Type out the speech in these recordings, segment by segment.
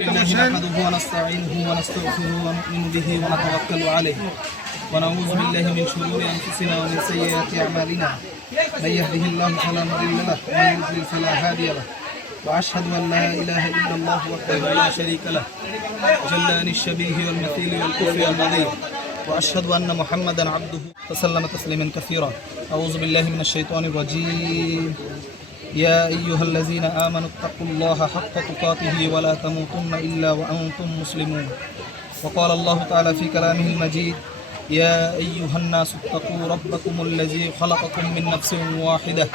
الله نحمده ونستعينه ونستغفره ونؤمن به ونتوكل عليه. ونعوذ بالله من شرور أنفسنا ومن سيئات أعمالنا. من يهده الله فلا مضل له ومن يضلل فلا هادي له. وأشهد أن لا إله إلا الله وحده لا شريك له. جل عن الشبيه والمثيل والكفر والنظير وأشهد أن محمدا عبده وسلم تسليما كثيرا. أعوذ بالله من الشيطان الرجيم. يا أيها الذين آمنوا اتقوا الله حق تقاته ولا تموتن إلا وأنتم مسلمون. وقال الله تعالى في كلامه المجيد يا أيها الناس اتقوا ربكم الذي خلقكم من نفس واحدة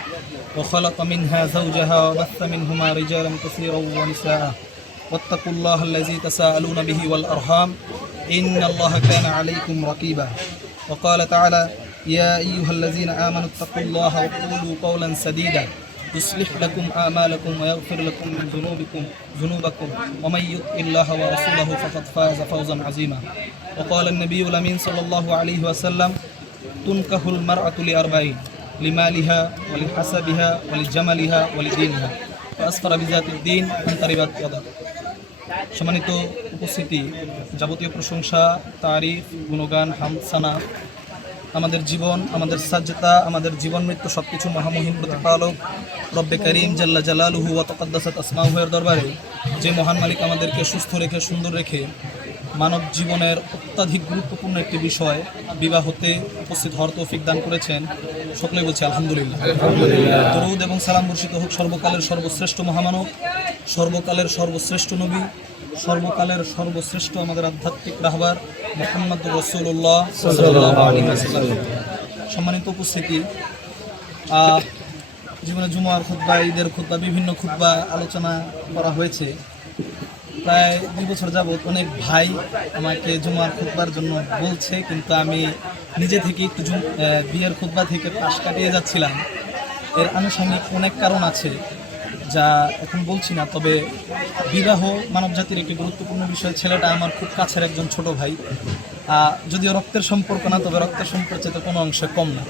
وخلق منها زوجها وبث منهما رجالا كثيرا ونساء. واتقوا الله الذي تساءلون به والأرحام إن الله كان عليكم رقيبا. وقال تعالى يا أيها الذين آمنوا اتقوا الله وقولوا قولا سديدا. يصلح لكم أعمالكم ويغفر لكم من ذنوبكم ذنوبكم ومن يطع الله ورسوله فقد فاز فوزا عظيما وقال النبي الأمين صلى الله عليه وسلم تنكح المرأة لأربعين لمالها ولحسبها ولجملها ولدينها فأسفر بذات الدين أن تربت يدك সম্মানিত উপস্থিতি যাবতীয় প্রশংসা তারিফ গুণগান হামসানা আমাদের জীবন আমাদের সাজ্জতা আমাদের জীবন মৃত্যু সব কিছু মহামহিম প্রতিপালক রব্বে করিম জাল্লা জালালুহু ওয়া তাকাদ্দাসাত আসমাউহের দরবারে যে মহান মালিক আমাদেরকে সুস্থ রেখে সুন্দর রেখে মানব জীবনের অত্যাধিক গুরুত্বপূর্ণ একটি বিষয় বিবাহতে উপস্থিত হওয়ার তৌফিক দান করেছেন সকলে বলছে আলহামদুলিল্লাহ। দরুদ এবং সালাম বর্ষিত হোক সর্বকালের সর্বশ্রেষ্ঠ মহামানব সর্বকালের সর্বশ্রেষ্ঠ নবী সর্বকালের সর্বশ্রেষ্ঠ আমাদের আধ্যাত্মিক রাহবার মোহাম্মদ রসুল্লাহ সম্মানিত উপস্থিতি জীবনে জুমার খুদ্া ঈদের খুদ্া বিভিন্ন খুদ্া আলোচনা করা হয়েছে। প্রায় দুই বছর যাবৎ অনেক ভাই আমাকে জুমার খুতবার জন্য বলছে কিন্তু আমি নিজে থেকে একটু বিয়ের খুতবা থেকে পাশ কাটিয়ে যাচ্ছিলাম। এর আনুষঙ্গিক অনেক কারণ আছে। যা এখন বলছি না, তবে বিবাহ মানব জাতির একটি গুরুত্বপূর্ণ বিষয়। ছেলেটা আমার খুব কাছের একজন ছোট ভাই। যদিও রক্তের সম্পর্ক না, তবে রক্তের সম্পর্ক চেয়ে কোনো অংশে কম না।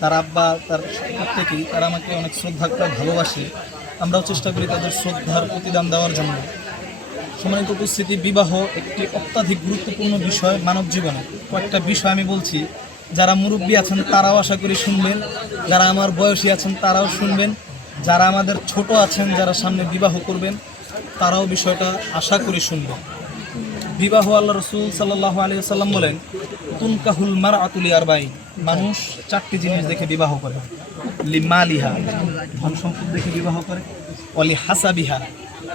তার আব্বা, তার প্রত্যেকেই, তারা আমাকে অনেক শ্রদ্ধা করে ভালোবাসে। আমরাও চেষ্টা করি তাদের শ্রদ্ধার প্রতিদান দেওয়ার জন্য। সম্মানিত উপস্থিতি, বিবাহ একটি অত্যাধিক গুরুত্বপূর্ণ বিষয় মানব জীবনে। কয়েকটা বিষয় আমি বলছি। যারা মুরব্বী আছেন, তারাও আশা করি শুনবেন। যারা আমার বয়সী আছেন, তারাও শুনবেন। যারা আমাদের ছোট আছেন, যারা সামনে বিবাহ করবেন, তারাও বিষয়টা আশা করি শুনবেন বিবাহ আল্লাহ রসুল সাল্লাহ আলী সাল্লাম বলেন, তুনকাহুল মার আতুলি আর বাই মানুষ চারটি জিনিস দেখে বিবাহ করে। লিমালিহা, ধন সম্পদ দেখে বিবাহ করে। অলি হাসাবিহা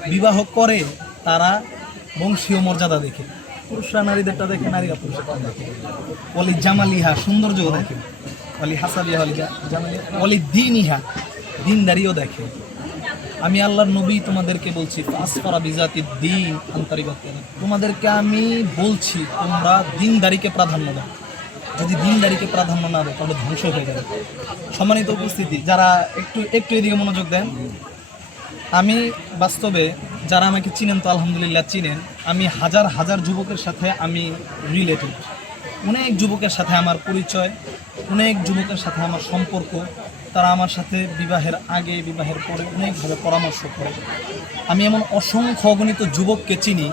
বিবাহ করে তারা বংশীয় মর্যাদা দেখে। পুরুষরা নারীদেরটা দেখে, নারীরা পুরুষেরটা দেখে। অলি জামালিহা সৌন্দর্য দেখে। অলি হাসাবিহা অলি জা- জামালিহা অলি দিনিহা দিনদারিও দেখে। আমি আল্লাহর নবী তোমাদেরকে বলছি আসফারা বিজাতি দিন আন্তরিক তোমাদেরকে আমি বলছি, তোমরা দিনদারিকে প্রাধান্য দাও। যদি দিনদারিকে প্রাধান্য না দেয় তাহলে ধ্বংস হয়ে যাবে। সম্মানিত উপস্থিতি, যারা একটু একটু এদিকে মনোযোগ দেন। আমি বাস্তবে, যারা আমাকে চিনেন তো আলহামদুলিল্লাহ চিনেন, আমি হাজার হাজার যুবকের সাথে আমি রিলেটেড অনেক যুবকের সাথে আমার পরিচয় অনেক যুবকের সাথে আমার সম্পর্ক। তারা আমার সাথে বিবাহের আগে, বিবাহের পরে অনেকভাবে পরামর্শ করে। আমি এমন অসংখ্য অগণিত যুবককে চিনি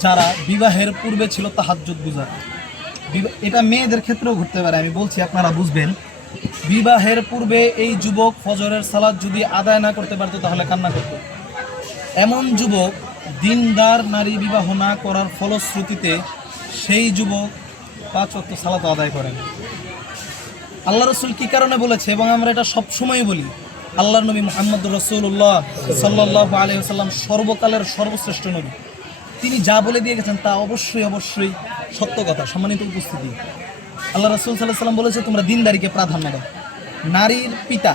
যারা বিবাহের পূর্বে ছিল তাহাজ্জুদ বিবা- এটা মেয়েদের ক্ষেত্রেও ঘটতে পারে, আমি বলছি আপনারা বুঝবেন। বিবাহের পূর্বে এই যুবক ফজরের সালাদ যদি আদায় না করতে পারতো তাহলে কান্না করতো। এমন যুবক দিনদার নারী বিবাহ না করার ফলশ্রুতিতে সেই যুবক পাঁচ অক্ট সালাত আদায় করেন। আল্লাহ রসুল কি কারণে বলেছে এবং আমরা এটা সব সময় বলি? আল্লাহর নবী মোহাম্মদ রসুল্লাহ সাল্লাহ আলী সাল্লাম সর্বকালের সর্বশ্রেষ্ঠ নবী। তিনি যা বলে দিয়ে গেছেন তা অবশ্যই অবশ্যই সত্য কথা, সম্মানিত উপস্থিতি। আল্লাহ রসুল সাল্লাহ সাল্লাম বলেছে, তোমরা দিনদারিকে প্রাধান্য দাও। নারীর পিতা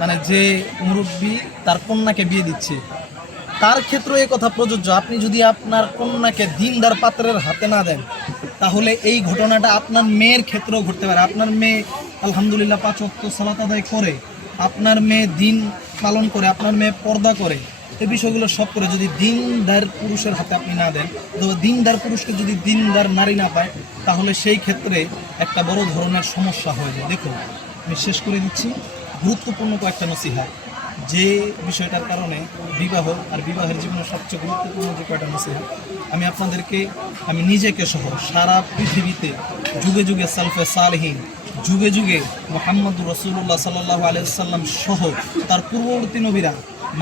মানে যে মুরব্বী তার কন্যাকে বিয়ে দিচ্ছে, তার ক্ষেত্রে এই কথা প্রযোজ্য। আপনি যদি আপনার কন্যাকে দিনদার পাত্রের হাতে না দেন, তাহলে এই ঘটনাটা আপনার মেয়ের ক্ষেত্রেও ঘটতে পারে। আপনার মেয়ে আলহামদুলিল্লাহ পাঁচ অক্ট সালাত আদায় করে, আপনার মেয়ে দিন পালন করে, আপনার মেয়ে পর্দা করে এই বিষয়গুলো সব করে যদি দিনদার পুরুষের হাতে আপনি না দেন তো দিনদার পুরুষকে যদি দিনদার নারী না পায়, তাহলে সেই ক্ষেত্রে একটা বড় ধরনের সমস্যা হয়ে যায়। দেখুন, আমি শেষ করে দিচ্ছি। গুরুত্বপূর্ণ কয়েকটা নসিহা। যে বিষয়টার কারণে বিবাহ আর বিবাহের জীবনের সবচেয়ে গুরুত্বপূর্ণ যে কয়টা নসিহত আমি আপনাদেরকে, আমি নিজেকে সহ সারা পৃথিবীতে যুগে যুগে সালফে সালহীন যুগে যুগে মোহাম্মদ রসুল্লাহ সাল্লাহ আলিয়াল্লাম সহ তার পূর্ববর্তী নবীরা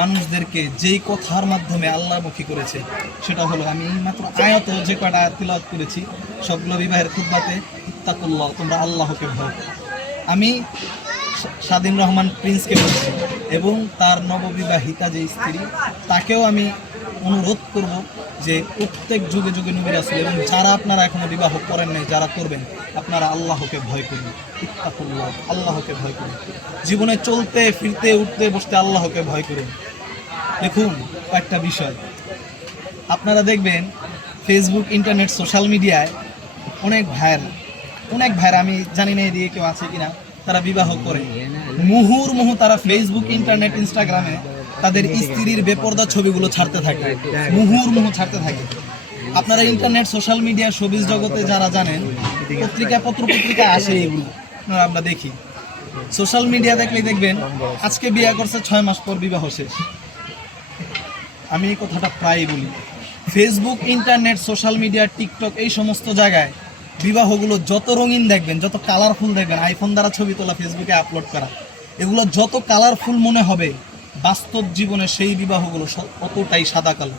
মানুষদেরকে যেই কথার মাধ্যমে আল্লাহমুখী করেছে, সেটা হলো, আমি মাত্র আয়াত যে কটা আয়াত করেছি, সবগুলো বিবাহের খুদ্বাতে ইত্তাকুল্লাহ, তোমরা আল্লাহকে ভয় আমি স্বাধীন রহমান প্রিন্সকে বলছি এবং তার নববিবাহিতা যে স্ত্রী, তাকেও আমি অনুরোধ করব যে প্রত্যেক যুগে যুগে নবীর আসলে এবং যারা আপনারা এখনও বিবাহ করেন নাই, যারা করবেন, আপনারা আল্লাহকে ভয় করুন, ইত্তাকুল্লাহ, আল্লাহকে ভয় করুন। জীবনে চলতে, ফিরতে, উঠতে, বসতে আল্লাহকে ভয় করুন। দেখুন কয়েকটা বিষয়। আপনারা দেখবেন ফেসবুক ইন্টারনেট সোশ্যাল মিডিয়ায় অনেক ভাইয়েরা অনেক ভাইয়েরা, আমি জানি না এদিকে কেউ আছে কিনা তারা বিবাহ করে। মুহুর মুহু তারা ফেসবুক ইন্টারনেট ইনস্টাগ্রামে তাদের স্ত্রীর বেপর্দা ছবিগুলো ছাড়তে থাকে। মুহুর মুহু ছাড়তে থাকে। আপনারা ইন্টারনেট সোশ্যাল মিডিয়া শোবিজ জগতে যারা জানেন, পত্রিকা পত্র পত্রিকা আসে এগুলো। আমরা দেখি। সোশ্যাল মিডিয়া দেখলে দেখবেন, আজকে বিয়ে করছে ছয় মাস পর বিবাহ শেষ। আমি এই কথাটা প্রায়ই বলি। Facebook internet social media TikTok এই সমস্ত জায়গায় বিবাহগুলো যত রঙিন দেখবেন, যত কালারফুল দেখবেন আইফোন দ্বারা ছবি তোলা ফেসবুকে আপলোড করা, এগুলো যত কালারফুল মনে হবে, বাস্তব জীবনে সেই বিবাহগুলো অতটাই সাদা কালো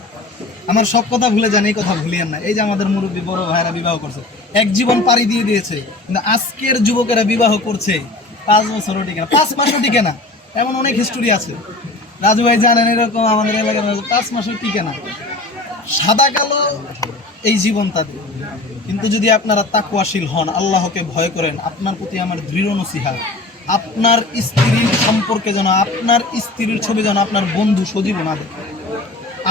আমার সব কথা ভুলে যান, এই কথা ভুলিয়েন না। এই যে আমাদের মুরব্বী বড় ভাইরা বিবাহ করছে, এক জীবন পাড়ি দিয়ে দিয়েছে, কিন্তু আজকের যুবকেরা বিবাহ করছে, পাঁচ বছরও টিকে না, পাঁচ মাসও টিকে না। এমন অনেক হিস্টোরি আছে। রাজু ভাই জানেন এরকম আমাদের এলাকার, পাঁচ মাসও টিকে না। সাদা কালো এই জীবন তাদের। কিন্তু যদি আপনারা তাকুয়াশীল হন, আল্লাহকে ভয় করেন, আপনার প্রতি আমার দৃঢ় নসিহা। আপনার স্ত্রীর সম্পর্কে যেন, আপনার স্ত্রীর ছবি যেন আপনার বন্ধু সজীব না দেখে।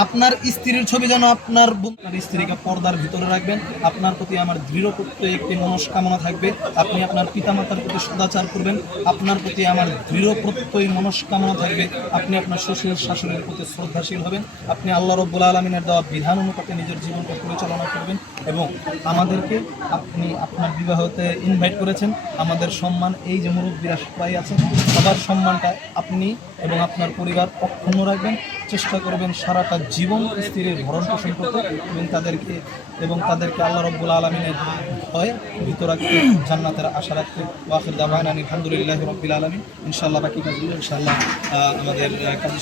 আপনার স্ত্রীর ছবি যেন আপনার আপনার স্ত্রীকে পর্দার ভিতরে রাখবেন, আপনার প্রতি আমার দৃঢ় প্রত্যয়, একটি মনস্কামনা থাকবে। আপনি আপনার পিতামাতার প্রতি সদাচার করবেন, আপনার প্রতি আমার দৃঢ় প্রত্যয়, মনস্কামনা থাকবে। আপনি আপনার শ্বশুর শাশুড়ির প্রতি শ্রদ্ধাশীল হবেন, আপনি আল্লাহ রব্বুল আলমিনের দেওয়া বিধান অনুপাতে নিজের জীবনকে পরিচালনা করবেন এবং আমাদেরকে আপনি আপনার বিবাহতে ইনভাইট করেছেন। আমাদের সম্মান এই যে মুরব্বীরা সবাই আছেন, সবার সম্মানটা আপনি এবং আপনার পরিবার অক্ষুণ্ণ রাখবেন। চেষ্টা করবেন সারাটা জীবন স্ত্রীর ভরণ পোষণ করতে এবং তাদেরকে এবং তাদেরকে আল্লাহ রব্বুল আলমিনের ভয় ভিতর রাখতে, জান্নাতের আশা রাখতে ওয়াখির দাবায়ন আলহামদুলিল্লাহ রব্বুল আলমিন। ইনশাল্লাহ বাকি কাজগুলো ইনশাল্লাহ আমাদের কাজ